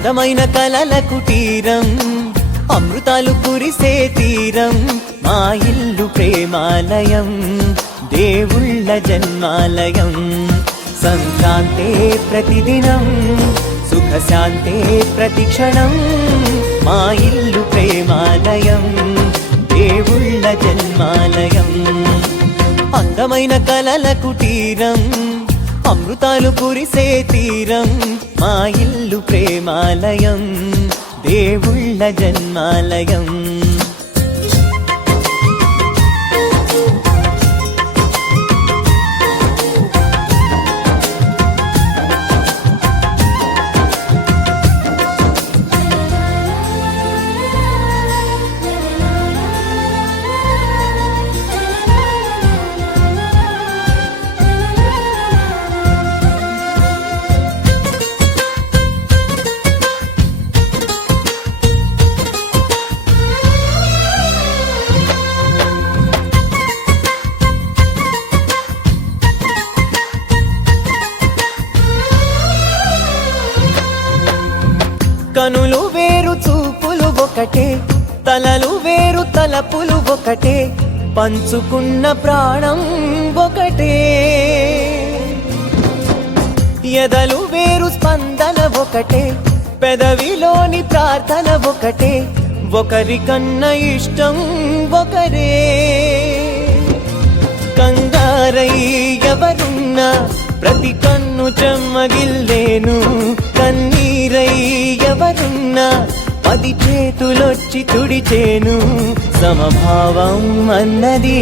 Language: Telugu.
అందమైన కలల కుటీరం, అమృతాలు కురిసే తీరం, మా ఇల్లు ప్రేమాలయం, దేవుళ్ళ జన్మాలయం. సంక్రాంతే ప్రతిదినం, సుఖశాంతే ప్రతిక్షణం, మా ఇల్లు ప్రేమాలయం, దేవుళ్ళ జన్మాలయం. అందమైన కలల కుటీరం, అమృతాలు కురిసే తీరం, మా ఇల్లు ప్రేమాలయం, దేవుళ్ళ జన్మాలయం. కనులు వేరు చూపులు ఒకటే, తలలు వేరు తలపులు ఒకటే, పంచుకున్న ప్రాణం ఒకటే. ఎదలు వేరు స్పందన ఒకటే, పెదవిలోని ప్రార్థన ఒకటే, ఒకరికన్నా ఇష్టం ఒకరే. కంగారై ఎవరున్నా ప్రతి కన్ను చెమ్మగిల్లేను, కన్నీరై ఎవరున్నా 10 చేతులొచ్చి తుడిచేను. సమభావం అన్నది